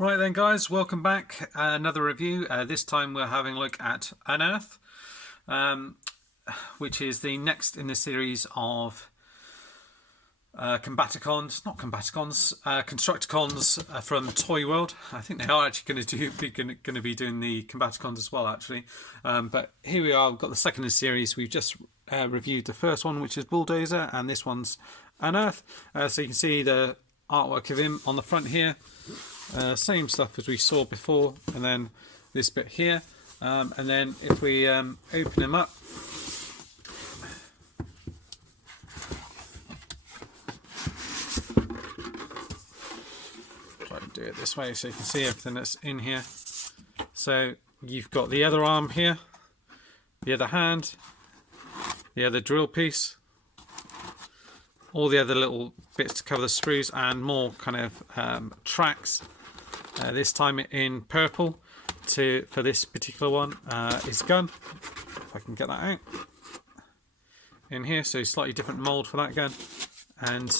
Right then guys, welcome back. Another review. This time we're having a look at Unearth, which is the next in the series of Combaticons, not Combaticons, Constructicons from Toyworld. I think they are actually going to be doing the Combaticons as well, actually. But here we are. We've got the second in the series. We've just reviewed the first one, which is Bulldozer, and this one's Unearth. So you can see the artwork of him on the front here. Same stuff as we saw before, and then this bit here, and then if we open him up, try to do it this way so you can see everything that's in here. So you've got the other arm here, the other hand, the other drill piece, all the other little bits to cover the screws, and more kind of tracks. This time in purple for this particular one is gun. If I can get that out in here, so slightly different mold for that gun, and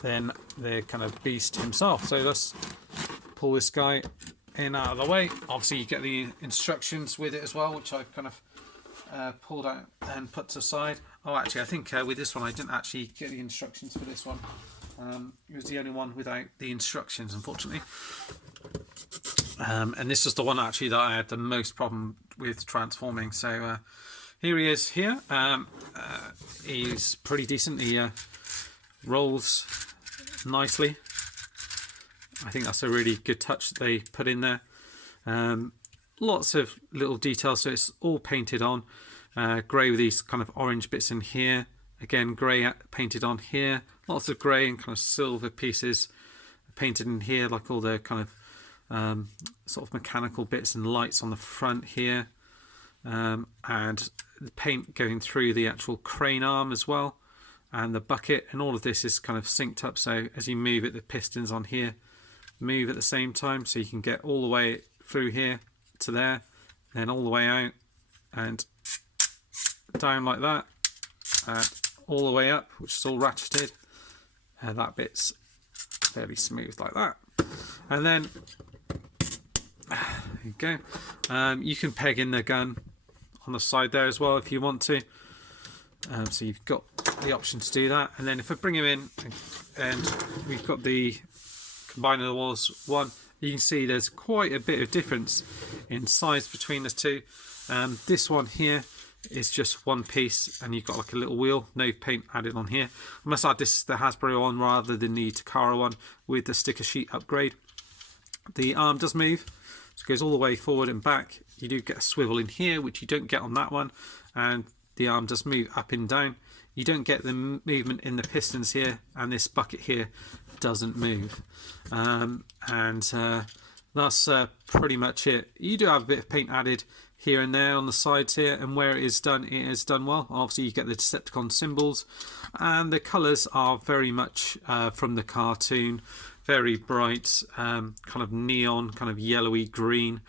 then the kind of beast himself. So let's pull this guy in out of the way. Obviously you get the instructions with it as well, which I've kind of pulled out and put to the side. Oh, actually I think with this one I didn't actually get the instructions for this one. It was the only one without the instructions, unfortunately. And this was the one actually that I had the most problem with transforming. So here he is here. He's pretty decent. He rolls nicely. I think that's a really good touch that they put in there. Lots of little details, so it's all painted on. Grey with these kind of orange bits in here. Again, grey painted on here. Lots of grey and kind of silver pieces painted in here, like all the kind of sort of mechanical bits and lights on the front here, and the paint going through the actual crane arm as well, and the bucket, and all of this is kind of synced up, so as you move it, the pistons on here move at the same time, so you can get all the way through here to there, and then all the way out and down like that, and all the way up, which is all ratcheted, and that bit's fairly smooth like that. And then there you go. You can peg in the gun on the side there as well if you want to. So you've got the option to do that. And then if I bring him in, and we've got the Combiner the Walls one, you can see there's quite a bit of difference in size between the two. This one here is just one piece, and you've got like a little wheel, no paint added on here. I must add, this is the Hasbro one rather than the Takara one with the sticker sheet upgrade. The arm does move, so it goes all the way forward and back. You do get a swivel in here, which you don't get on that one, and the arm does move up and down. You don't get the movement in the pistons here, and this bucket here doesn't move. That's pretty much it. You do have a bit of paint added here and there on the sides here, and where it is done well. Obviously you get the Decepticon symbols, and the colours are very much from the cartoon, very bright, kind of neon, kind of yellowy green,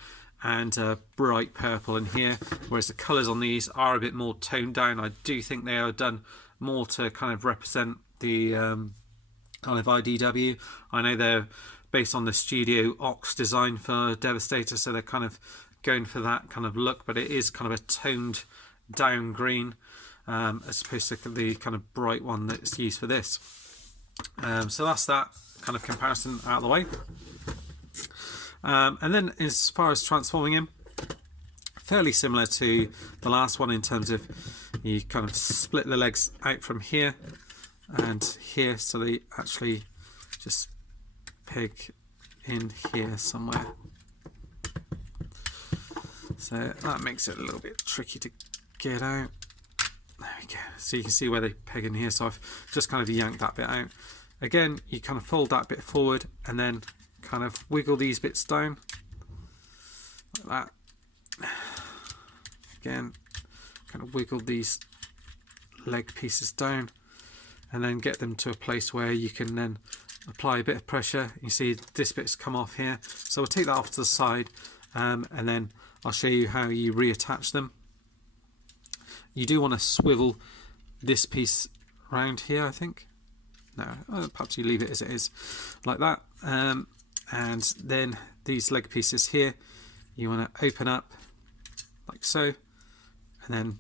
and bright purple in here, whereas the colours on these are a bit more toned down. I do think they are done more to kind of represent the kind of IDW. I know they're based on the Studio Ox design for Devastator, so they're kind of going for that kind of look, but it is kind of a toned down green, as opposed to the kind of bright one that's used for this. So that's that kind of comparison out of the way. And then as far as transforming him, fairly similar to the last one in terms of you kind of split the legs out from here and here, so they actually just peg in here somewhere. So that makes it a little bit tricky to get out. There we go. So you can see where they peg in here. So I've just kind of yanked that bit out. Again, you kind of fold that bit forward and then kind of wiggle these bits down like that. Again, kind of wiggle these leg pieces down and then get them to a place where you can then apply a bit of pressure. You see this bit's come off here. So we'll take that off to the side, and then I'll show you how you reattach them. You do want to swivel this piece round here, I think. No, perhaps you leave it as it is, like that. And And then these leg pieces here, you want to open up like so, and then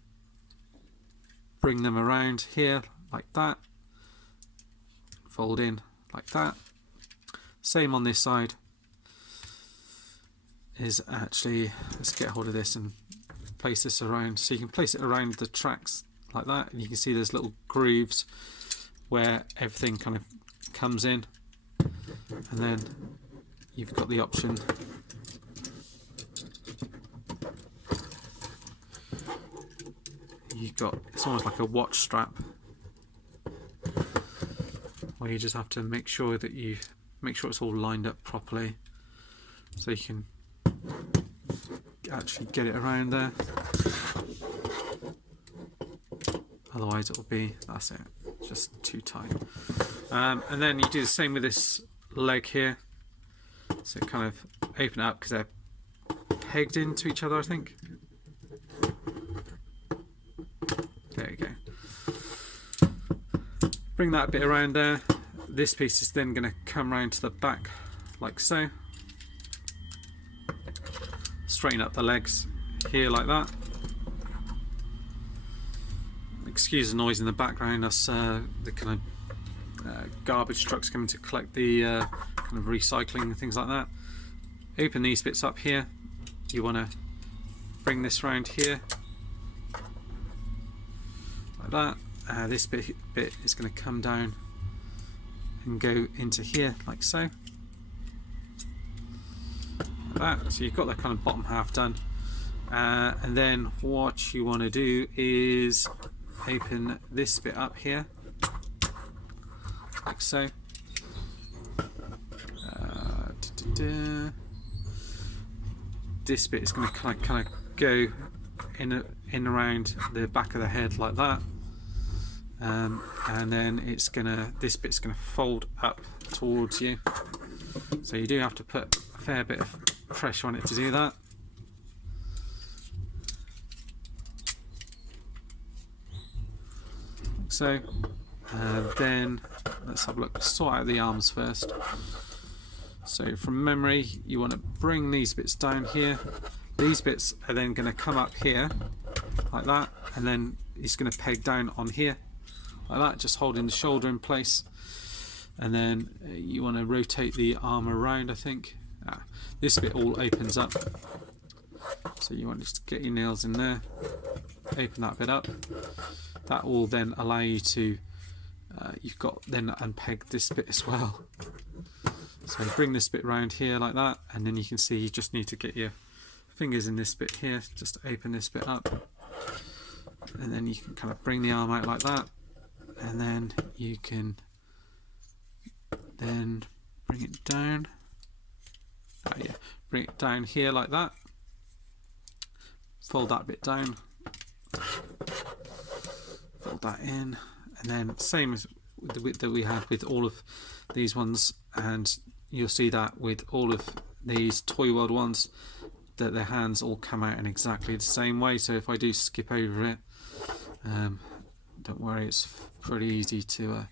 bring them around here like that, fold in like that. Same on this side. Is actually, let's get hold of this and place this around, so you can place it around the tracks like that, and you can see there's little grooves where everything kind of comes in, and then you've got the option it's almost like a watch strap where you just have to make sure that it's all lined up properly, so you can actually get it around there. Otherwise it'll be, that's it, just too tight. And then you do the same with this leg here, so kind of open it up because they're pegged into each other, I think. There you go. Bring that bit around there. This piece is then going to come around to the back like so. Straighten up the legs here like that. Excuse the noise in the background, that's the kind of garbage trucks coming to collect the kind of recycling and things like that. Open these bits up here. You want to bring this round here like that. This bit is going to come down and go into here like so. Like that. So you've got the kind of bottom half done. And then what you want to do is open this bit up here like so. This bit is going to kind of go in around the back of the head like that, and then this bit's going to fold up towards you. So you do have to put a fair bit of pressure on it to do that. So then let's have a look, sort out the arms first. So from memory you want to bring these bits down here. These bits are then going to come up here like that, and then it's going to peg down on here like that, just holding the shoulder in place. And then you want to rotate the arm around, I think. This bit all opens up, so you want to just get your nails in there, open that bit up. That will then allow you to, you've got then unpeg this bit as well. So bring this bit round here like that, and then you can see you just need to get your fingers in this bit here, just open this bit up, and then you can kind of bring the arm out like that, and then you can then bring it down. Bring it down here like that, fold that bit down, fold that in, and then same as the width that we had with all of these ones, and you'll see that with all of these Toyworld ones that their hands all come out in exactly the same way. So if I do skip over it, don't worry, it's pretty easy to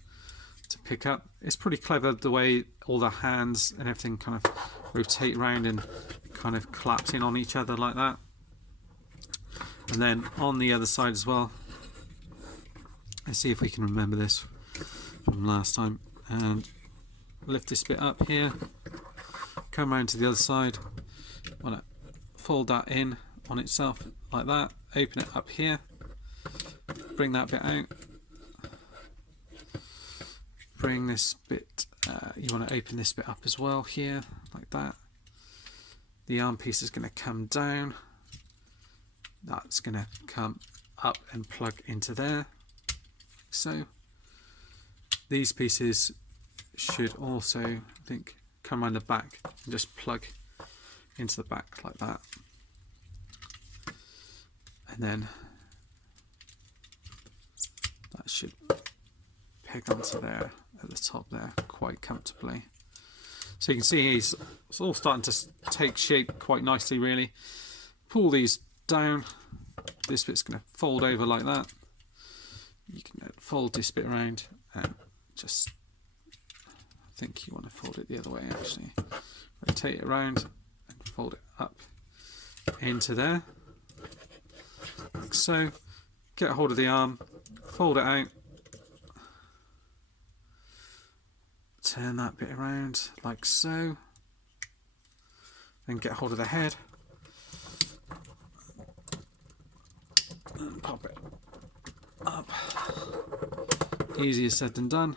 pick up. It's pretty clever the way all the hands and everything kind of rotate around and kind of collapse in on each other like that. And then on the other side as well, let's see if we can remember this from last time, and lift this bit up here, come around to the other side, want to fold that in on itself like that, open it up here, bring that bit out, bring this bit, you want to open this bit up as well here like that. The arm piece is going to come down, that's going to come up and plug into there. So these pieces should also, I think, come around the back and just plug into the back like that, and then that should peg onto there at the top there quite comfortably. So you can see it's all starting to take shape quite nicely really. Pull these down, this bit's going to fold over like that. You can fold this bit around and just, I think you want to fold it the other way actually. rotate it around and fold it up into there, like so. Get a hold of the arm, fold it out, turn that bit around like so, then get hold of the head and pop it up. Easier said than done.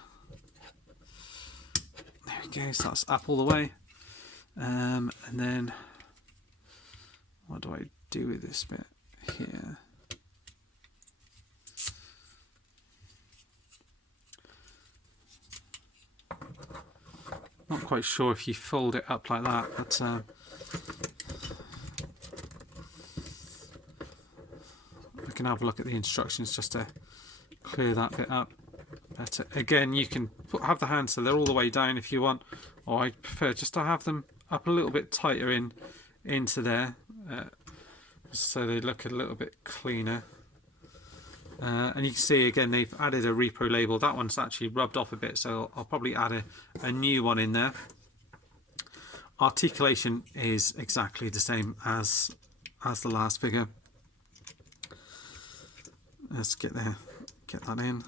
There we go, so that's up all the way. And then what do I do with this bit here? Not quite sure if you fold it up like that, but we can have a look at the instructions just to clear that bit up. But again, you can have the hands so they're all the way down if you want, or I prefer just to have them up a little bit tighter into there, so they look a little bit cleaner. And you can see again they've added a repro label. That one's actually rubbed off a bit, so I'll probably add a new one in there. Articulation is exactly the same as the last figure. Let's get that in.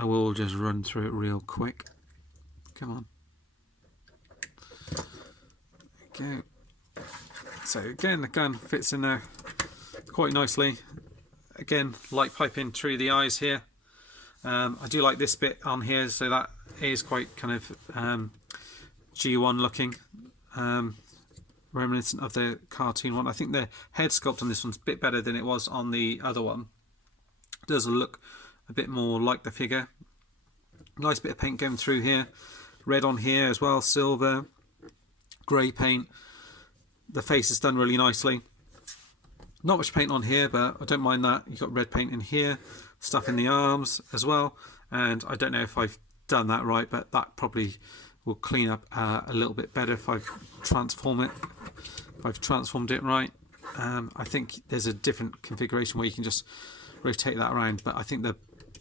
I will just run through it real quick. Come on. There we go. So again, the gun fits in there quite nicely. Again, light piping through the eyes here. I do like this bit on here, so that is quite kind of G1 looking, reminiscent of the cartoon one. I think the head sculpt on this one's a bit better than it was on the other one. It does look a bit more like the figure. Nice bit of paint going through here. Red on here as well, silver, grey paint. The face is done really nicely. Not much paint on here, but I don't mind that. You've got red paint in here, stuff in the arms as well. And I don't know if I've done that right, but that probably will clean up a little bit better if I've transformed it. If I've transformed it right. I think there's a different configuration where you can just rotate that around, but I think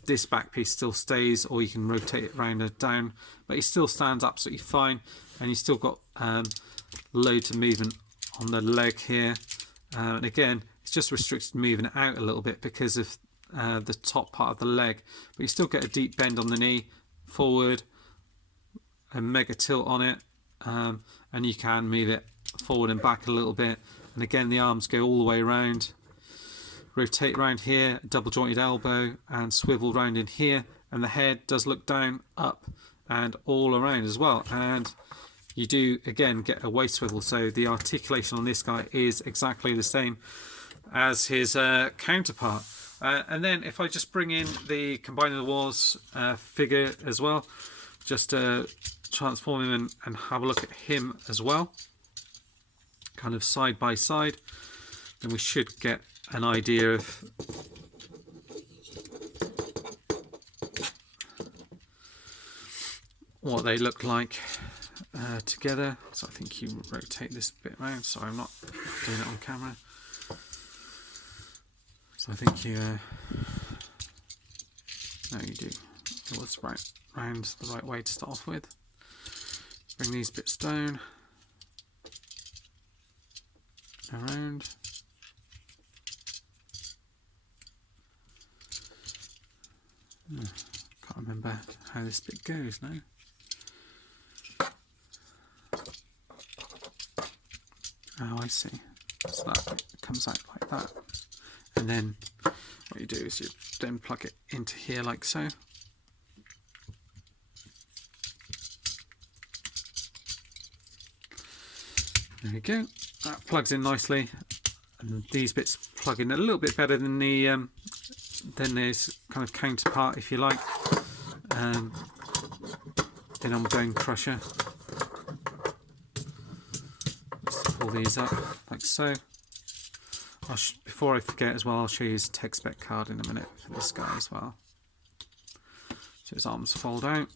this back piece still stays, or you can rotate it around and down, but it still stands absolutely fine, and you've still got loads of movement on the leg here. And again, it's just restricted moving it out a little bit because of the top part of the leg, but you still get a deep bend on the knee, forward, a mega tilt on it, and you can move it forward and back a little bit. And again, the arms go all the way around, rotate around here, double jointed elbow, and swivel round in here, and the head does look down, up, and all around as well. And you do again get a waist swivel, so the articulation on this guy is exactly the same as his counterpart. And then if I just bring in the Combining the Wars figure as well, just to transform him and have a look at him as well, kind of side by side, then we should get an idea of what they look like together. So I think you rotate this bit around, so I'm not doing it on camera. So I think you no, you do. It was round the right way to start off with. Bring these bits down, around. Can't remember how this bit goes now. Oh, I see. So that comes out like that, and then what you do is you then plug it into here like so. There we go. That plugs in nicely, and these bits plug in a little bit better than the then there's kind of counterpart, if you like. Then I'm going crusher. Just pull these up like so. Before I forget as well, I'll show you his tech spec card in a minute for this guy as well. So his arms fold out.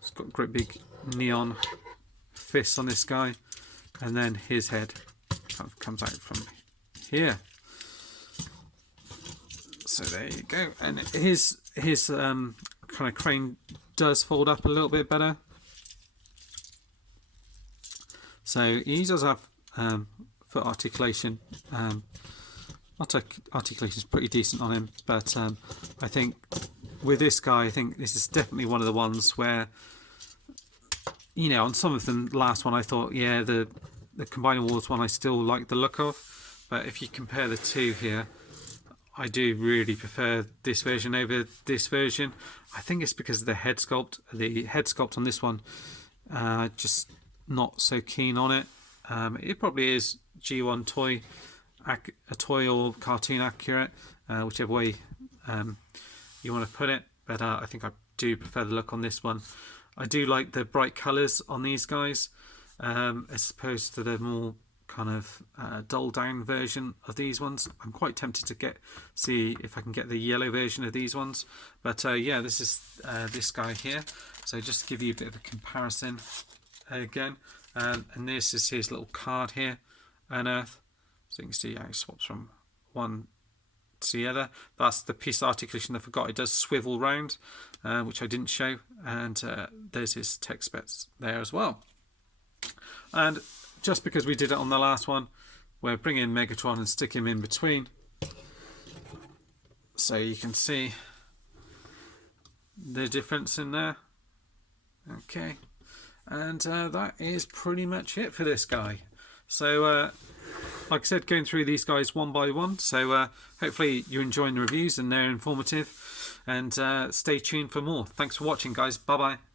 It's got a great big neon fists on this guy, and then his head kind of comes out from here. So there you go, and his kind of crane does fold up a little bit better. So he does have foot articulation. Articulation is pretty decent on him, but I think with this guy, I think this is definitely one of the ones where, you know, on some of them, last one I thought, yeah, the Combining Wars one I still like the look of, but if you compare the two here, I do really prefer this version over this version. I think it's because of the head sculpt. The head sculpt on this one, just not so keen on it. It probably is G1 toy, a toy or cartoon accurate, whichever way you want to put it. But I think I do prefer the look on this one. I do like the bright colours on these guys, as opposed to the more kind of dull down version of these ones. I'm quite tempted to see if I can get the yellow version of these ones, but yeah, this is this guy here. So just to give you a bit of a comparison again, and this is his little card here, Unearth. So you can see how it swaps from one to the other. That's the piece of articulation I forgot. It does swivel round, which I didn't show, and there's his text bits there as well. And just because we did it on the last one, we're bringing Megatron and stick him in between, so you can see the difference in there. Okay, and that is pretty much it for this guy. So like I said, going through these guys one by one, so hopefully you're enjoying the reviews and they're informative, and stay tuned for more. Thanks for watching, guys. Bye bye.